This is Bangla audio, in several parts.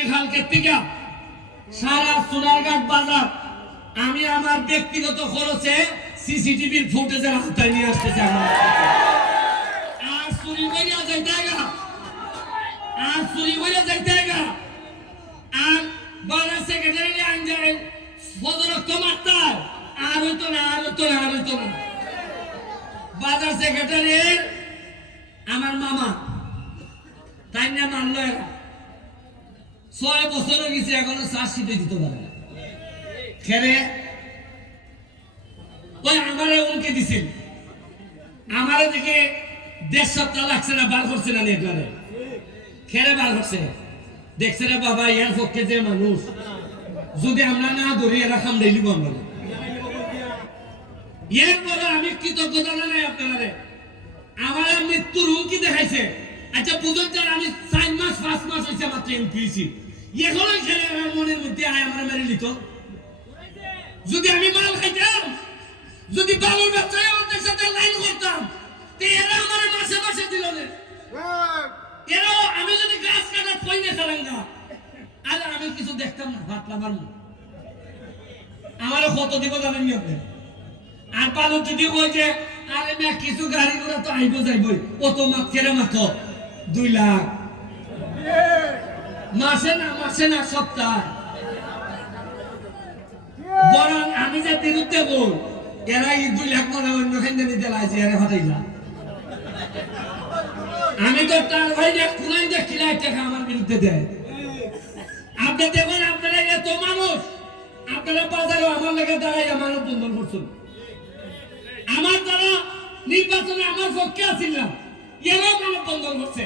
আমি কালকের থেকে সারা সোনারঘাট বাজার। আমি আমার ব্যক্তিগত খরচে সিসিটিভির ফুটেজের আওতায় নিয়ে আসতেছি আমার আর চুরি করিয়া যাইতে চুরি করিয়া যাইতে আর বাজার সেক্রেটারি আনজাই ফজরক্ত মারতার আর হইতো না, আর হইতো না, আর হইতো না। বাজার আমার মামা। তাই না মানলো এরা। ছয় বছর গেছে, এখনও চার্জশিটে দিতে পারে না। খেলে ওই আমারে উনকে দিছিল। আমারে দিকে দেড় সপ্তাহ লাগছে না, বার করছে না নেটলারে খেলে বার করছে? দেখছে রে বাবা, ইয়ার পক্ষে যে মানুষ। যদি আমরা না ধরি, এরা খাম ডেইলি বন্ধ এরপরে আমি কৃতজ্ঞতা জানাই আপনারা। আমার মৃত্যুর হুমকি দেখাইছে। আচ্ছা বুঝুন আমি চার মাস, পাঁচ মাস হয়েছে মাত্র এমপিছি এখনও আমার মনের মধ্যে আয়, আমার মেরে নিত। যদি আমি মাল খাইতাম, যদি বালুর ব্যবসায়ী আমাদের সাথে লাইন করতাম এরা আমার মাসে মাসে দিল না এরাও, আমি যদি গাছ কাটা কইনে চালাঙ্গা আর আমি কিছু দেখতাম না ভাবলাম আর আমারও কত দিব জানেন নি আপনি? আর পালু যদি যে, আরে মে কিছু গাড়ি ঘোড়া তো আইব যাইবই কত মাত কেরে মাত্র দুই লাখ। মাসে না মাসে না, সপ্তাহ। বরং আমি যে বিরুদ্ধে বল এরা এই দুই লাখ মনে অন্য খাইতে নিতে লাগছে এরা হটাইলাম আমি তো তার ভাই দেখ কুলাই দেখ কিলাই টাকা আমার বিরুদ্ধে দেয়। আপনি দেখুন, আপনারা এত মানুষ। আপনারা বাজারে আমার লেগে দাঁড়াই আমার বন্ধন করছেন। আমার দ্বারা নির্বাচনে আমার পক্ষে আসিলাম এরাও আমার বন্ধন করছে।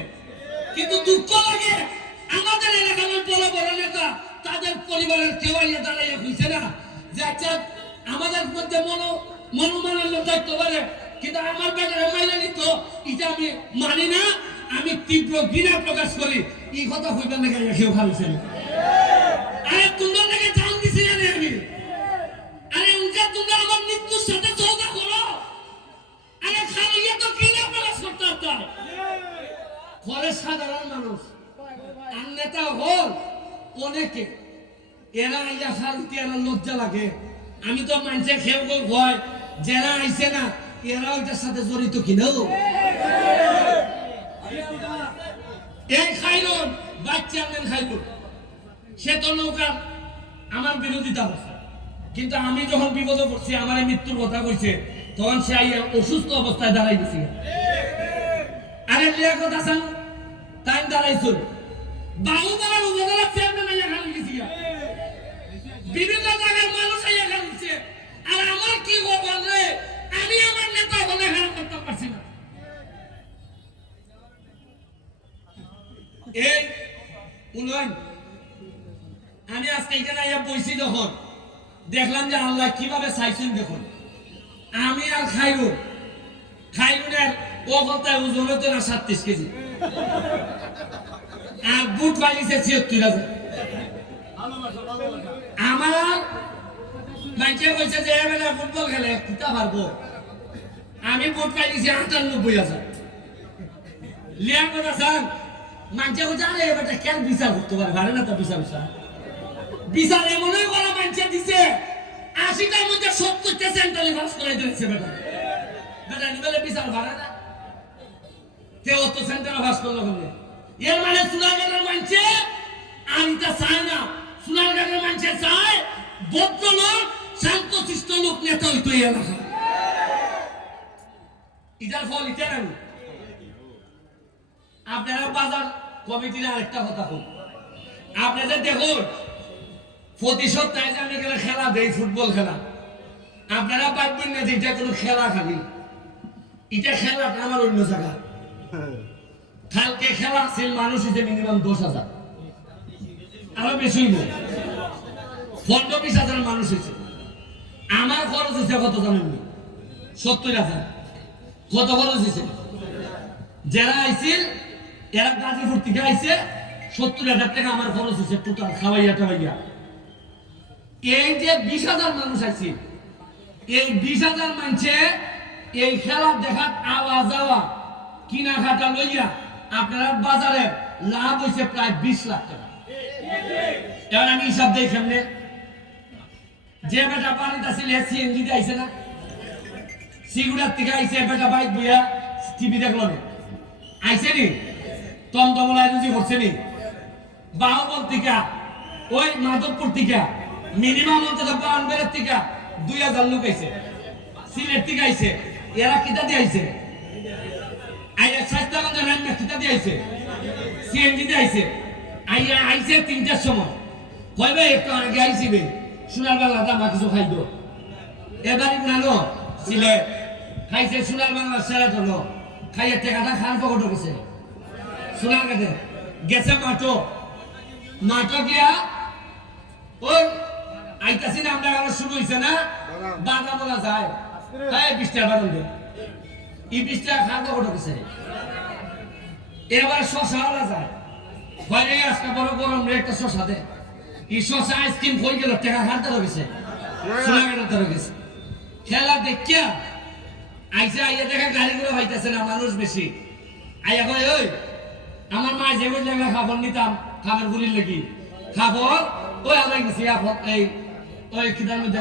কিন্তু দুঃখ লাগে আমাদের এলাকার বড় বড় নেতা তাদের পরিবারের কেউ আইয়া দাঁড়াইয়া হইছে না? যে আচ্ছা আমাদের মধ্যে মনো মনোমানান্য থাকতে পারে, কিন্তু আমার বেটারে মাইনে নিত, এটা আমি মানি না, আমি তীব্র ঘৃণা প্রকাশ করি। এই কথা হইবার লেগে কেউ ভাবছে আরে, তোমরা লেগে দিছি আমি? আরে তোমরা আমার মৃত্যুর সাথে করো। আরে খালি ইয়ে তো ঘৃণা প্রকাশ করতে ফলে সাধারণ মানুষ, আর নেতা হল অনেকে। এরা আইয়া খালতি এরা লজ্জা লাগে। আমি তো মানুষের খেয়ে ভয়, যারা আইছে না, এরা ওইটার সাথে জড়িত কিনাও এই খাইলন বাচ্চা আনলেন খাইলন সে তো নৌকা আমার বিরোধিতা করছে। কিন্তু আমি যখন বিপদে পড়ছি, আমার মৃত্যুর কথা কইছে, তখন সে আইয়া অসুস্থ অবস্থায় দাঁড়াই গেছি। আরে লিয়া কথা সান তাই দাঁড়াইছো। বাহুবালার উপজেলা চেয়ারম্যান আইয়া খালি গেছি বিভিন্ন জায়গার মানুষ আইয়া খালিছে আর আমার কি রে? আমি আমার নেতা হলে খারাপ করতে পারছি না। আমি আজকে এখানে আইয়া যখন। দেখলাম যে আল্লাহ কীভাবে চাইছেন দেখুন। আমি আর খাইরুন। খাইরুনের কথায় ওজন হতো না সাতত্রিশ কেজি। আর বুট পাইছে ছিয়াত্তর হাজার। আমার মানুষে কইছে যে এবেলা ফুটবল খেলে কিতা পারব। আমি বুট পাইছি আটানব্বই হাজার। লিয়া কথা, স্যার মানুষে কইছে, আরে এবারটা কেন বিচার করতে পারে? পারে না তো বিচার বিচার বিচার এমনই করা মানুষে দিছে। আশিটার মধ্যে সত্তরটা সেন্টারে পাস করাই দিয়েছে বেটা। বেটা নিবেলে বিচার পারে না। তে অত সেন্টারে পাস করল এর মানে সুনাগরের মানুষে আমিটা চায় না। সুনাগরের মানুষে চায়, ভদ্রলোক, শান্তশিষ্ট লোক, নেতা হইতো এই এলাকা ইটার ফল ইটা আমি আপনারা বাজার কমিটির আরেকটা কথা হোক আপনাদের দেখুন, প্রতি সপ্তাহে যে আমি এখানে খেলা দেই, ফুটবল খেলা, আপনারা পারবেন না যে এটা কোনো খেলা খালি। এটা খেলাটা আমার অন্য জায়গা। কালকে খেলা ছিল মানুষ হিসেবে মিনিমাম দশ হাজার। আরও বেশি পনেরো বিশ হাজার মানুষ হয়েছে। আমার খরচ হয়েছে কত জানেন? সত্তর হাজার। কত খরচ হয়েছে? যারা আইছিল, এরা গাজীপুর থেকে আইছে, সত্তর হাজার টাকা আমার খরচ হয়েছে টোটাল খাওয়াইয়া টাওয়াইয়া। এই যে বিশ হাজার মানুষ আছে এই বিশ হাজার মানুষে এই খেলা দেখার আওয়া যাওয়া কিনা খাটা লইয়া আপনার বাজারে লাভ হয়েছে প্রায় বিশ লাখ টাকা। এবার আমি হিসাব দেই কেমনে যে বেটা পানিতে আসলে সিএনজি দিয়ে আইছে না। সিগুড়ার থেকে আইছে বেটা বাইক বইয়া টিভি দেখল না। আইছে নি? তম তমলায় রুজি করছে নি? বাহুবল টিকা ওই মাধবপুর টিকা মিনিমাম অন্তত বাউন্ডারের টিকা দুই হাজার লোক আইছে। সিলেট থেকে আইছে, এরা কিতা দিয়ে আইছে? আইয়া স্বাস্থ্যগঞ্জ রান্না কিতা দিয়ে আইছে? সিএনজি দিয়ে আইছে। আইয়া আইছে তিনটার সময়। কইবে, একটু আগে আইছিবে। সোনার বাংলা দামা কিছু খাইতো এবারে নানো সিলেট খাইছে সোনার বাংলা, সেরা হলো খাইয়ে টেকাটা খান পকট গেছে সোনার কাছে গেছে মাটো মাটো গিয়া, ওই, আইতাছি না, আমরা শুরু হইছে না? বাধা বলা যায়। এই, বিশটা বাদন দে। ই বিশটা খান পকট গেছে এবার শশা যায়। এই বড় গরম রে একটা শশা দে। ই শশা আইসক্রিম গেল টাকা সোনাগাটাতে রয়েছে খেলা দেখিয়া আইসে আইয়া দেখা গাড়ি করে হইতেছে না, মানুষ বেশি। আইয়া কয়, ওই, আমার মা যে আমরা খাবার নিতাম, খাবার গুলির লাগি। খাবার, ওই আমরা গেছি, এই ওই খিদার মধ্যে